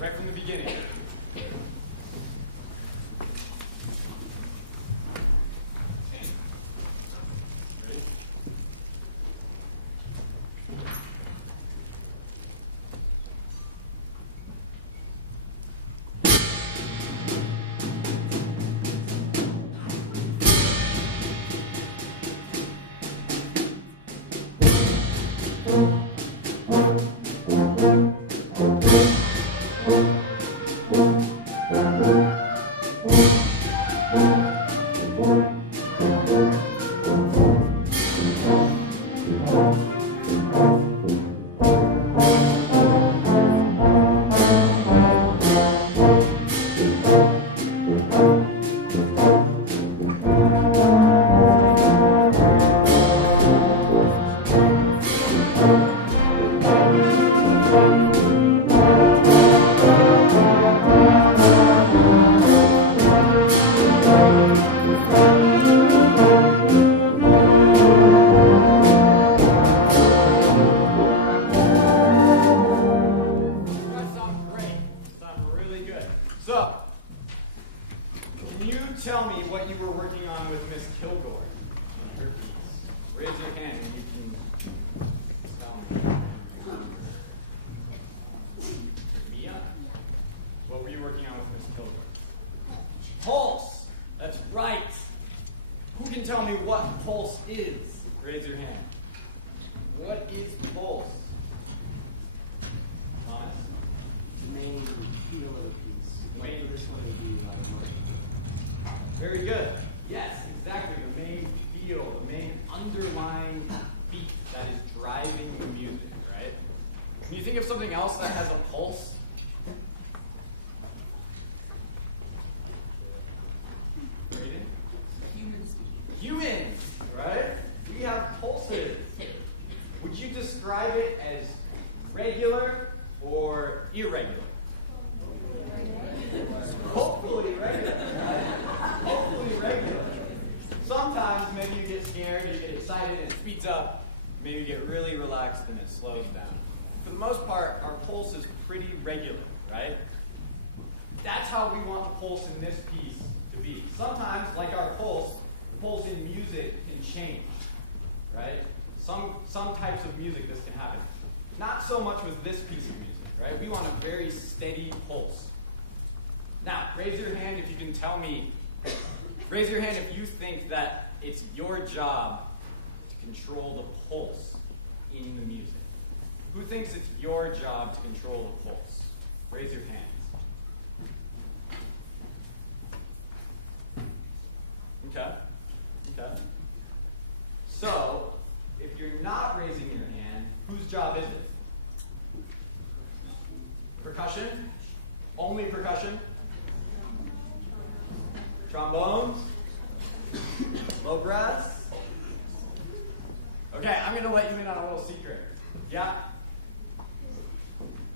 Right from the beginning. Ready? So, can you tell me what you were working on with Miss Kilgore on her piece? Raise your hand and you can tell me. Mia? What were you working on with Miss Kilgore? Pulse! That's right! Who can tell me what pulse is? Raise your hand. What is pulse? Thomas? The main feel of the piece. Main. This one would be like more. Very good. Yes, exactly. The main feel, the main underlying beat that is driving the music, right? Can you think of something else that has a pulse? Brayden? Humans, right? We have pulses. Would you describe it as regular or irregular? Hopefully regular, right? Hopefully regular. Sometimes maybe you get scared, you get excited, and it speeds up. Maybe you get really relaxed and it slows down. For the most part, our pulse is pretty regular, right? That's how we want the pulse in this piece to be. Sometimes, like our pulse, the pulse in music can change, right? Some types of music this can happen. Not so much with this piece of music, right? We want a very steady pulse. Now, raise your hand if you can tell me, raise your hand if you think that it's your job to control the pulse in the music. Who thinks it's your job to control the pulse? Raise your hands. Okay. So, if you're not raising your hand, whose job is it? Percussion? Only percussion? Trombones? Low brass? Okay, I'm going to let you in on a little secret. Yeah?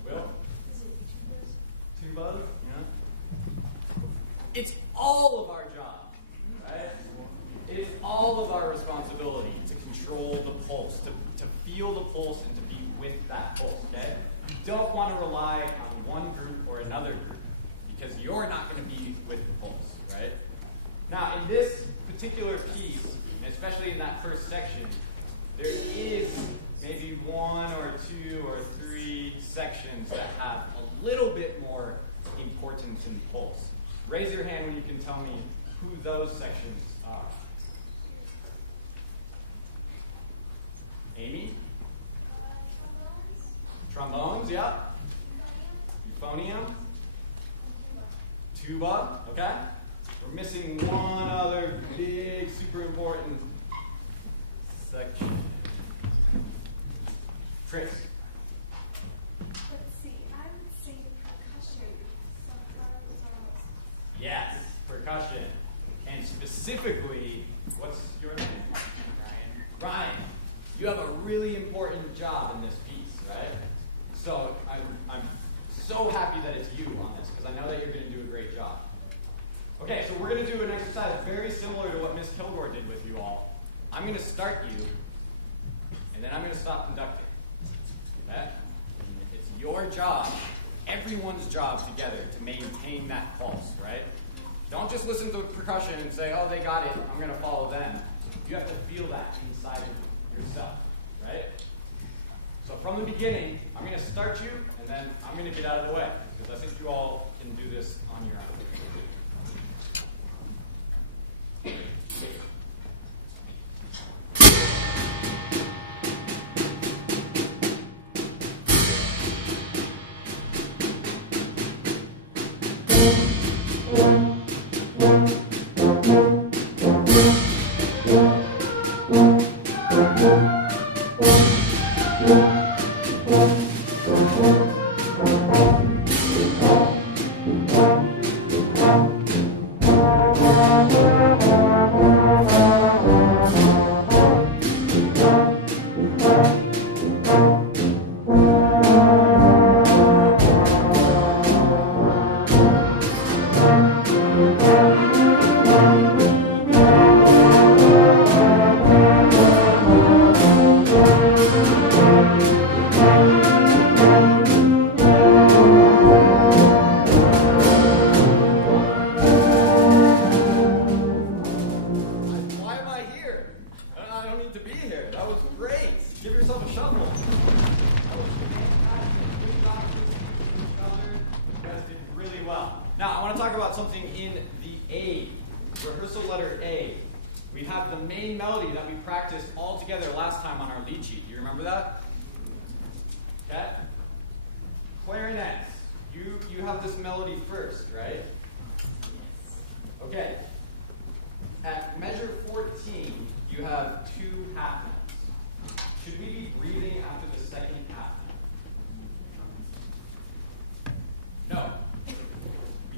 Will? Tubas? Yeah? It's all of our job, right? It is all of our responsibility to control the pulse, to feel the pulse and to be with that pulse, okay? You don't want to rely on one group or another group because you're not going to be with the pulse, right? Now, in this particular piece, and especially in that first section, there is maybe one or two or three sections that have a little bit more importance in pulse. Raise your hand when you can tell me who those sections are. Amy? Trombones, yeah. Euphonium. Tuba, okay. We're missing one other big, super important section. Chris. Let's see, I would say the percussion. Yes, percussion. And specifically, what's your name? Ryan. Ryan, you have a really important job in this piece, right? So I'm so happy that it's you on this, because I know that you're going to do a great job. Okay, so we're going to do an exercise very similar to what Miss Kilgore did with you all. I'm going to start you, and then I'm going to stop conducting. Okay? It's your job, everyone's job together, to maintain that pulse, right? Don't just listen to percussion and say, oh, they got it, I'm going to follow them. You have to feel that inside of yourself, right? So from the beginning, I'm going to start you, and then I'm going to get out of the way, because I think you all can do this on your own.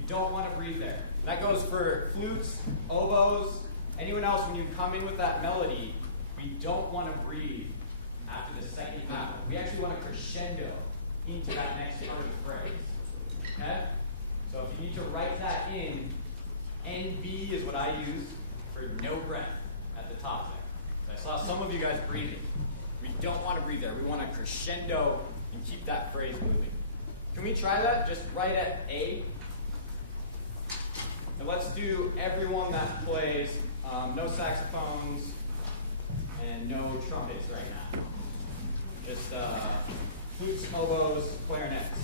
Don't want to breathe there. That goes for flutes, oboes, anyone else. When you come in with that melody, we don't want to breathe after the second half. We actually want to crescendo into that next part of the phrase. Okay? So if you need to write that in, NB is what I use for no breath at the top there. So I saw some of you guys breathing. We don't want to breathe there. We want to crescendo and keep that phrase moving. Can we try that? Just right at A. And let's do everyone that plays no saxophones and no trumpets right now. Just flutes, oboes, clarinets.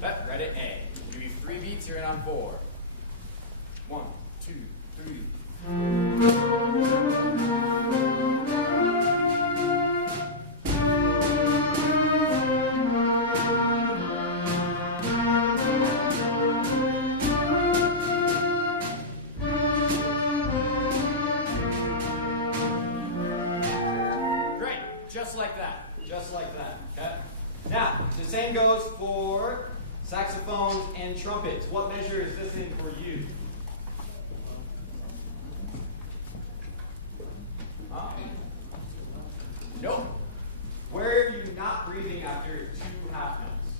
Right at A. We'll give you 3 beats, you're in on 4. 1, 2, 3. Just like that, okay? Now, The same goes for saxophones and trumpets. What measure is this in for you? Huh? Nope. Where are you not breathing after 2 half notes?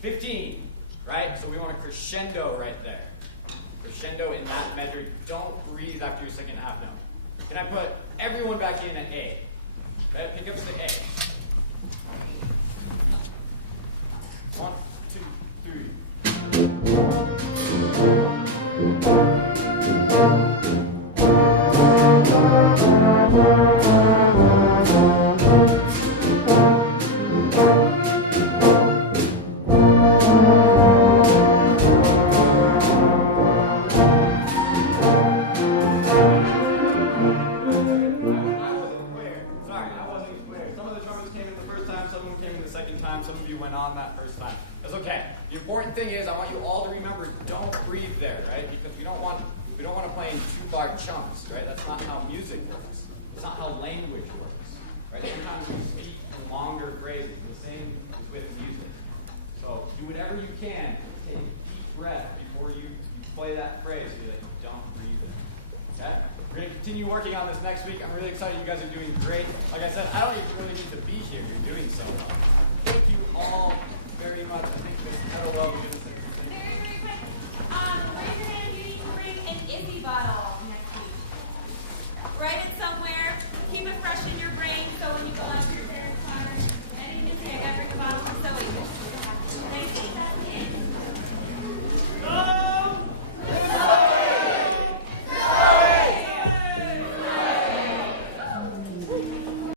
15, right? So we want a crescendo right there. Crescendo in that measure. Don't breathe after your second half note. Can I put everyone back in at A? Right? Pick up to A. 1, 2, 3. Some of you went on that first time. That's okay. The important thing is I want you all to remember, don't breathe there, right? Because we don't want to play in 2-bar chunks, right? That's not how music works. It's not how language works, right? Sometimes we speak in longer phrases. The same is with music. So do whatever you can. Take a deep breath before you play that phrase so that you don't breathe it. Okay? We're going to continue working on this next week. I'm really excited. You guys are doing great. Like I said, I don't even really need to be here. You're doing so well. Thank you all very much. I think Ms. Kettlewell is going to say something. Very quick. Raise your hand. You need to bring an Izzy bottle next week. Write it somewhere. Keep it fresh in your